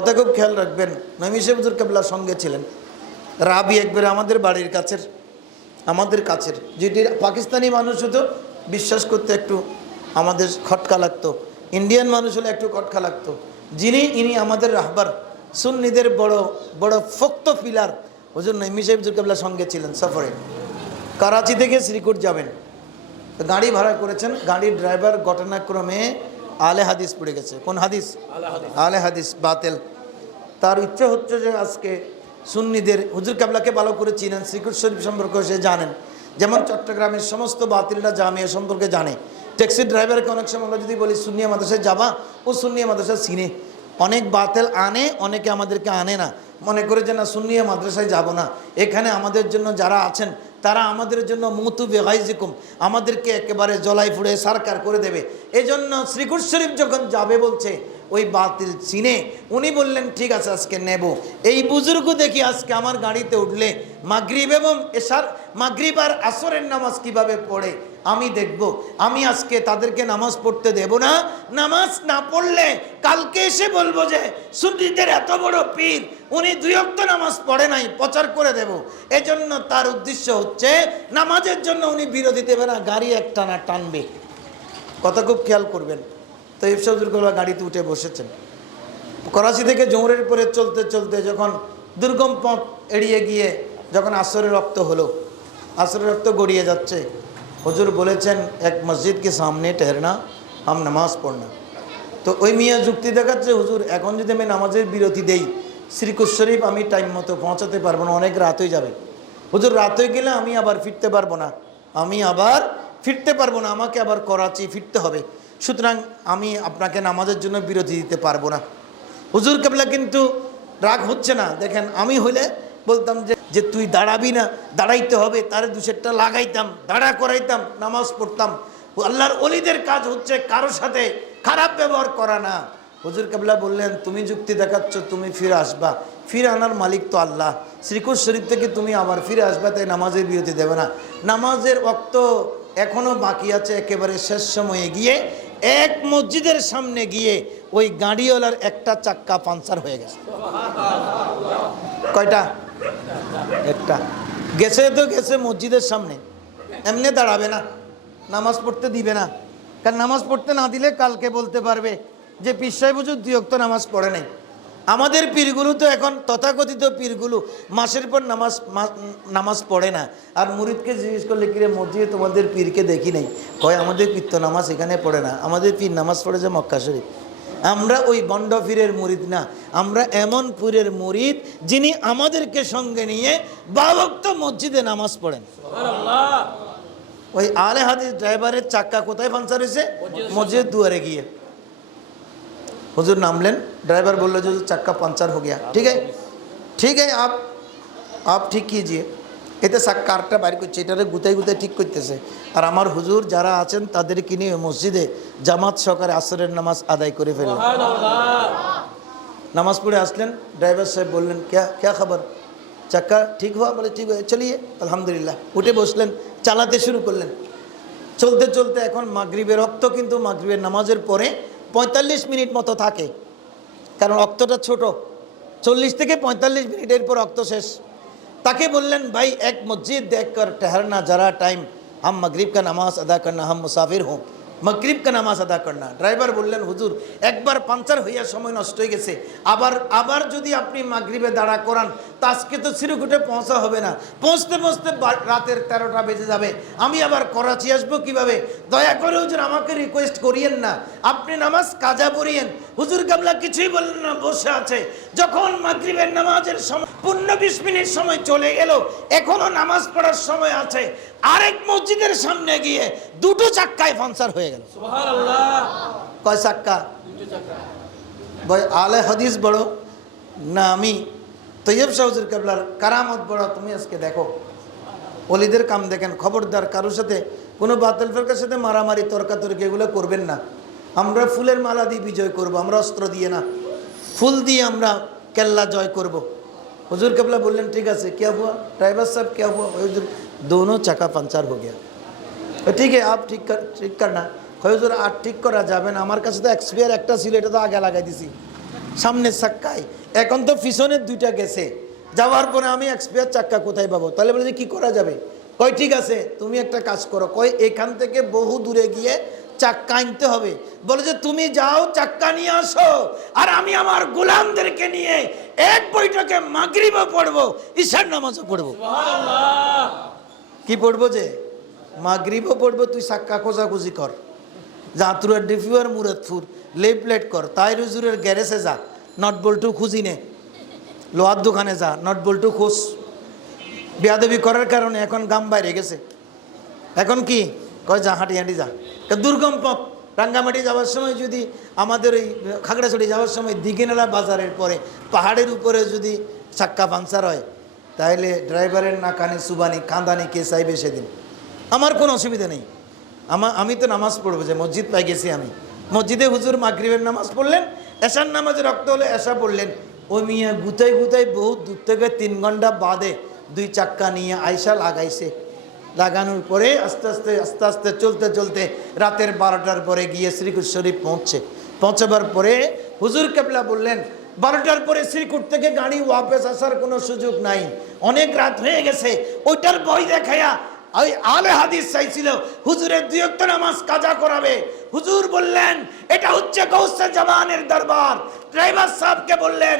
কথা খুব খেয়াল রাখবেন। নমিশে হুজুর কেবলার সঙ্গে ছিলেন। রাবি একবার আমাদের বাড়ির কাছের আমাদের কাছের যেটি পাকিস্তানি মানুষ হতো বিশ্বাস করতে একটু আমাদের খটকা লাগতো। ইন্ডিয়ান মানুষ হলে একটু খটকা লাগতো। যিনি ইনি আমাদের রাহবার সুন্নিদের বড় বড় ফক্ত পিলার হুজুর নৈমি সাহেব হুজুর কেবলার সঙ্গে ছিলেন সফরে। করাচি থেকে শ্রীকুট যাবেন। তো গাড়ি ভাড়া করেছেন গাড়ির ড্রাইভার ঘটনাক্রমে আলে হাদিস পড়ে গেছে। কোন হাদিস। আলে হাদিস বাতেল। তার ইচ্ছে হচ্ছে যে আজকে সুন্নিদের হুজুর কাবলাকে ভালো করে চিনেন শ্রীকুট শরীফ সম্পর্কে সে জানেন। যেমন চট্টগ্রামের সমস্ত বাতিলরা জামিয়া সম্পর্কে জানে। ট্যাক্সি ড্রাইভারকে অনেক সময় আমরা যদি বলি, সুন্নিয়া মাদ্রাসায় যাবা? ও সুন্নিয়া মাদ্রাসা চিনে। অনেক বাতেল আনে, অনেকে আমাদেরকে আনে না। মনে করে যে, না, সুন্নিয়া মাদ্রাসায় যাব না। এখানে আমাদের জন্য যারা আছেন, তারা আমাদের জন্য মুতু বেগাইজিকুম। আমাদেরকে একেবারে জলাই ফুড়ে সারকার করে দেবে। এজন্য শ্রীকুট শরীফ যখন যাবে বলছে ওই বাতিল চিনে। উনি বললেন, ঠিক আছে, আজকে নেব। এই বুজুর্গ দেখি আজকে আমার গাড়িতে উঠলে মাগরিব এবং এসার মাগরিব আর আসরের নামাজ কীভাবে পড়ে? আমি দেখব। আমি আজকে তাদেরকে নামাজ পড়তে দেব না। নামাজ না পড়লে কালকে এসে বলব যে, সুন্নিদের এত বড় পীর, উনি দুই অক্ত নামাজ পড়ে নাই, প্রচার করে দেব। এজন্য তার উদ্দেশ্য হচ্ছে, নামাজের জন্য উনি বিরোধী দেবে না, গাড়ি একটা না টানবে। কথা খুব খেয়াল করবেন। তো ইফসাদুরগোলা গাড়িতে উঠে বসেছেন। করাচি থেকে জোহরের পরে চলতে চলতে যখন দুর্গম পথ এড়িয়ে গিয়ে যখন আসরের রক্ত হলো, আসরের রক্ত গড়িয়ে যাচ্ছে, হুজুর বলেছেন, এক মসজিদকে সামনে ঠেরনা হাম নামাজ পড়না। তো ওই মিয়া যুক্তি দেখাচ্ছে, হুজুর, এখন যদি আমি নামাজের বিরতি দেই, শ্রীকুশ শরীফ আমি টাইম মতো পৌঁছাতে পারব না, অনেক রাত হয়ে যাবে। হুজুর, রাত হয়ে গেলে আমি আবার ফিরতে পারব না। আমি আবার ফিরতে পারব না, আমাকে আবার করাচি ফিরতে হবে। সুতরাং আমি আপনাকে নামাজের জন্য বিরতি দিতে পারব না। হুজুর কেবলা কিন্তু রাগ হচ্ছে না। দেখেন, আমি হলে বলতাম যে যে তুই দাঁড়াবি না, দাঁড়াইতে হবে, তার দুশেরটা লাগাইতাম, দাঁড়া করাইতাম, নামাজ পড়তাম। আল্লাহর অলিদের কাজ হচ্ছে কারোর সাথে খারাপ ব্যবহার করা না। হুজুর কেবলা বললেন, তুমি যুক্তি দেখাচ্ছ, তুমি ফিরে আসবা। ফিরে আনার মালিক তো আল্লাহ। শ্রীকুশ শরীফ থেকে তুমি আবার ফিরে আসবা, তাই নামাজের বিরতি দেবে না। নামাজের অক্ত এখনও বাকি আছে, একেবারে শেষ সময়ে গিয়ে এক মসজিদের সামনে গিয়ে ওই গাড়িওয়ালার একটা চাক্কা পাঞ্চার হয়ে গেছে। কয়টা? একটা। গেছে তো গেছে মসজিদের সামনে। এমনি দাঁড়াবে না। নামাজ পড়তে দিবে না। কারণ নামাজ পড়তে না দিলে কালকে বলতে পারবে যে পিসাই বুঝুর দুই অক্ত নামাজ পড়ে নাই। আমাদের পীরগুলো তো এখন তথাকথিত পীরগুলো। মাসের পর নামাজ নামাজ পড়ে না। আর মুরিদকে জিজ্ঞেস করলে কিরে মসজিদে তোমাদের পীরকে দেখি নাই? কয় আমাদের পীর তো নামাজ এখানে পড়ে না। আমাদের পীর নামাজ পড়েছে মক্কা শরীফ। আমরা ওই বন্ড পীরের মুরিদ না। আমরা এমন পীরের মুরিদ যিনি আমাদেরকে সঙ্গে নিয়ে বাবক্ত মসজিদে নামাজ পড়েন। ওই আলে হাদিস ড্রাইভারের চাক্কা কোথায় পাঞ্চার হয়েছে? মসজিদ দুয়ারে গিয়ে। हुजूर नाम लेन ड्राइवर बोल रहे जो चक्का पंचर हो गया ठीक है ঠিক है आप आप ঠিক कीजिए এতে কারটা বাইর করছে এটারে গুতাই গুতাই ঠিক করতেছে আর আমার হুজুর যারা আছেন তাদেরকে নিয়ে মসজিদে জামাত সহকারে আসরের নামাজ আদায় করে ফেললেন নামাজ পড়ে আসলেন ড্রাইভার সাহেব বললেন ক্যা ক্যা খবর চাক্কা ঠিক হওয়া বলে ঠিক হয়ে চলিয়ে আলহামদুলিল্লাহ উঠে বসলেন চালাতে শুরু করলেন চলতে চলতে এখন মাগরিবের রক্ত কিন্তু মাগরিবের নামাজের পরে ৪৫ মিনিট মতো থাকে। কারণ রক্তটা ছোট। চল্লিশ থেকে ৪৫ মিনিটের পর রক্ত শেষ। তাকে বললেন, ভাই, এক মসজিদ দেখ কর ঠহরনা যারা টাইম হাম মগরিব কা নমাজ আদা করনা হাম মুসাফির হোক মগরিব কা নামাজ আদা করনা। ড্রাইভার বললেন, হুজুর, একবার পাঞ্চার হইয়া সময় নষ্ট হয়ে গেছে। আবার আবার যদি আপনি মাগরিবে দাঁড়া করান, তা আজকে তো সিরুকুটে পৌঁছা হবে না। পৌঁছতে পৌঁছতে রাতের তেরোটা বেজে যাবে। আমি আবার করাচি আসব কীভাবে? দয়া করে হুজুর, আমাকে রিকোয়েস্ট করিয়েন না। আপনি নামাজ কাজা পড়িয়েন। হুজুর কাবলা কিছুই বললেন না, বসে আছে। যখন মাগরিবের নামাজের সময় পনেরো বিশ মিনিট সময় চলে গেল, এখনও নামাজ পড়ার সময় আছে। আরেক মসজিদের সামনে গিয়ে দুটো চাক্কায় পাঞ্চার হয়ে গেল। কয় চাক্কা? ভাই আলে হাদিস বড় না আমি। তৈয়ব শাহজুর কেবলার কারামত বড় তুমি আজকে দেখো। অলিদের কাম দেখেন খবরদার কারোর সাথে কোনো বাতিল ফেরকার সাথে মারামারি তর্কাতর্কি এগুলো করবেন না। আমরা ফুলের মালা দিয়ে বিজয় করব আমরা অস্ত্র দিয়ে না। ফুল দিয়ে আমরা কেল্লা জয় করব। হুজুর কেবলা বললেন ঠিক আছে क्या हुआ ड्राइवर साहब क्या हुआ हुजूर दोनों চাকা পাঞ্চার हो गया তো ঠিক আছে আপ ঠিক কর ঠিক করনা হুজুর আর ঠিক করা যাবে না আমার কাছে তো এক্সপিয়ার একটা ছিল এটা তো আগে লাগাই দিছি সামনের চাক্কায় এখন তো পিছনের দুইটা গেছে যাওয়ার পরে আমি এক্সপায়ার চাক্কা কোথায় পাবো তাহলে বলে যে কি করা যাবে কয় ঠিক আছে তুমি একটা কাজ করো কয় এখান থেকে বহু দূরে গিয়ে চাক্কা আনতে হবে। বলে যে তুমি যাও চাক্কা নিয়ে আসো। আর আমি আমার গোলামদেরকে নিয়ে এক বৈঠকে মাগরিবও পড়ব ঈশার নামাজও পড়ব। কি পড়ব যে? মাগরিবও পড়ব তুই চাক্কা খোঁজাখুঁজি কর। জাতুরের ডিফিউর মুরাদপুর লেফলেট কর তাই রুজুরের গ্যারেজে যা। নট বল্টু খুঁজি নে। লোহার দোকানে যা নট বল্টু খোঁজ। বেয়াদবি করার কারণে এখন গাম বাইরে গেছে। এখন কি? কয় যা, হাঁটি হাঁটি যা। দুর্গম পথ, রাঙ্গামাটি যাওয়ার সময় যদি আমাদের ওই খাগড়াছড়ি যাওয়ার সময় দিঘিনালা বাজারের পরে, পাহাড়ের উপরে যদি চাক্কা পাঞ্চার হয় তাহলে ড্রাইভারের না কানে সুবানি কাঁদানি কে চাইবে সেদিন? আমার কোনো অসুবিধা নেই। আমার আমি তো নামাজ পড়ব যে মসজিদ পাই গেছি আমি। মসজিদে হুজুর মাগরিবের নামাজ পড়লেন, এশার নামাজে রক্ত হলে এশা পড়লেন। ওই মিয়া গুতাই গুতাই বহুত দূর থেকে তিন ঘণ্টা বাদে দুই চাক্কা নিয়ে আয়সা লাগাইছে। লাগানোর পরে আস্তে আস্তে আস্তে আস্তে চলতে চলতে রাতের বারোটার পরে গিয়ে শ্রীকুট শরীফ পৌঁছে। পৌঁছাবার পরে হুজুর কেবলা বললেন, বারোটার পরে শ্রীকুট থেকে গাড়ি ওয়াপেস আসার কোনো সুযোগ নাই। অনেক রাত হয়ে গেছে, ওইটার বই দেখাইয়া ওই আলে হাদিস চাইছিল হুজুরের দুই নামাজ কাজা করাবে। হুজুর বললেন, এটা হচ্ছে গৌসে জবানের দরবার। ড্রাইভার সাহবকে বললেন,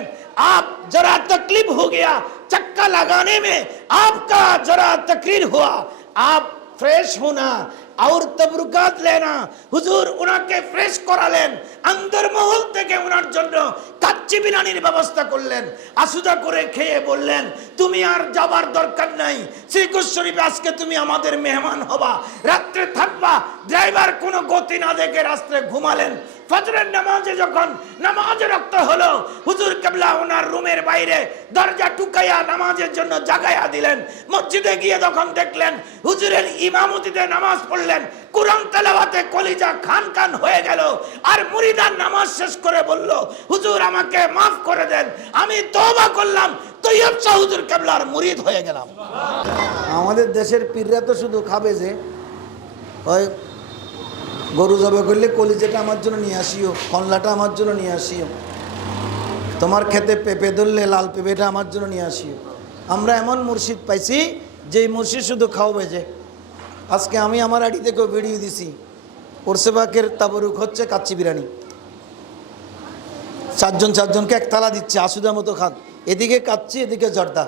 আপ জরা তকলিফ হো গিয়া, চক্কা লাগানে মে আপকা জরা তকরির হুয়া। আপ ফ্রেশ হোনা আউর তবরুকাত লেনা হুজুর উনাকে ফ্রেশ করালেন আন্দর মহল থেকে উনার জন্য কাচ্চি বিরানির ব্যবস্থা করলেন আসুদা করে খেয়ে বললেন তুমি আর যাবার দরকার নাই শ্রীকুশ্বরী আজকে তুমি আমাদের মেহমান হবা রাত্রে থাকবা ড্রাইভার কোনো গতি না দেখে রাত্রে ঘুমালেন ফজরের নামাজে যখন নামাজে রক্ত হলো, হুজুর কেবলা ওনার রুমের বাইরে দরজা টুকাইয়া নামাজের জন্য জাগাইয়া দিলেন। মসজিদে গিয়ে যখন দেখলেন হুজুরের ইমামতিতে নামাজ পড়লেন, কোরআন তেলাওয়াতে কলিজা খান খান হয়ে গেল। আর মুরিদার নামাজ শেষ করে বলল, হুজুর আমাকে মাফ করে দেন, আমি তওবা করলাম, তৈয়ব হুজুর কেবলার মুরিদ হয়ে গেলাম। আমাদের দেশের পীররা তো শুধু খাবে যে, ওই গরু জবে করলে কলিজাটা আমার জন্য নিয়ে আসিও কনলাটা আমার জন্য নিয়ে আসিও। তোমার খেতে পেঁপে ধরলে লাল পেঁপেটা আমার জন্য নিয়ে আসিও। আমরা এমন মুর্শিদ পাইছি যে মুর্শিদ শুধু খাও বেজে আজকে আমি আমার আড়ি থেকেও বেরিয়ে দিছি, ওরসেবাকের তাবরুক হচ্ছে কাচ্চি বিরিয়ানি। চারজন চারজনকে এক থালা দিচ্ছে আসুদা মতো খান। এদিকে কাচ্চি, এদিকে জর্দা।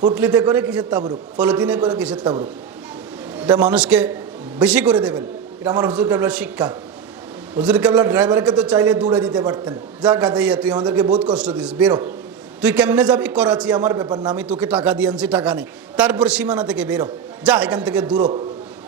পুটলিতে করে কিসের তাবরুক পলিথিনে করে কিসের তাবরুক? এটা মানুষকে বেশি করে দেবেন। এটা আমার হুজুর কেবলার শিক্ষা। হুজুর কেবলার ড্রাইভারকে তো চাইলে দৌড়ে দিতে পারতেন। যা গাদাইয়া, তুই আমাদেরকে বহুত কষ্ট দিস, বেরো। তুই কেমনে যাবি? করাচি আমার ব্যাপার না, আমি তোকে টাকা দিয়ে আনছি, টাকা নেই। তারপর সীমানা থেকে বেরো। যা, এখান থেকে দূরো।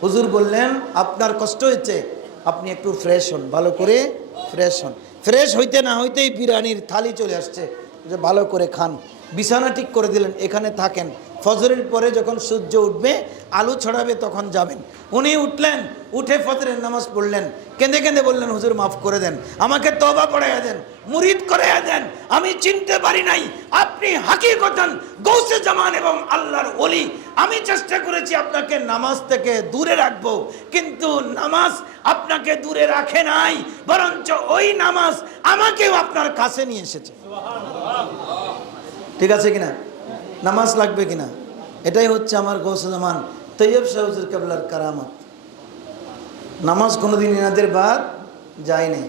হুজুর বললেন, আপনার কষ্ট হচ্ছে আপনি একটু ফ্রেশ হন, ভালো করে ফ্রেশ হন। ফ্রেশ হইতে না হইতেই বিরিয়ানির থালি চলে আসছে। যে ভালো করে খান। বিছানা ঠিক করে দিলেন, এখানে থাকেন। ফজরের পরে যখন সূর্য উঠবে, আলু ছড়াবে তখন যাবেন। উনি উঠলেন, উঠে ফজরের নামাজ পড়লেন। কেঁদে কেঁদে বললেন, হুজুর, মাফ করে দেন, আমাকে তবা পড়াইয়া দেন, মুরিদ করাইয়া দেন, আমি চিনতে পারি নাই। আপনি হাকিকতন, গৌসে জামান এবং আল্লাহর ওলি। আমি চেষ্টা করেছি আপনাকে নামাজ থেকে দূরে রাখব, কিন্তু নামাজ আপনাকে দূরে রাখে নাই, বরঞ্চ ওই নামাজ আমাকেও আপনার কাছে নিয়ে এসেছে। ঠিক আছে কিনা? নামাজ লাগবে কিনা? এটাই হচ্ছে আমার গৌসুজামান তৈয়ব সাহুজুর কেবলার কারামত। নামাজ কোনোদিন এনাদের বাদ যায় নাই।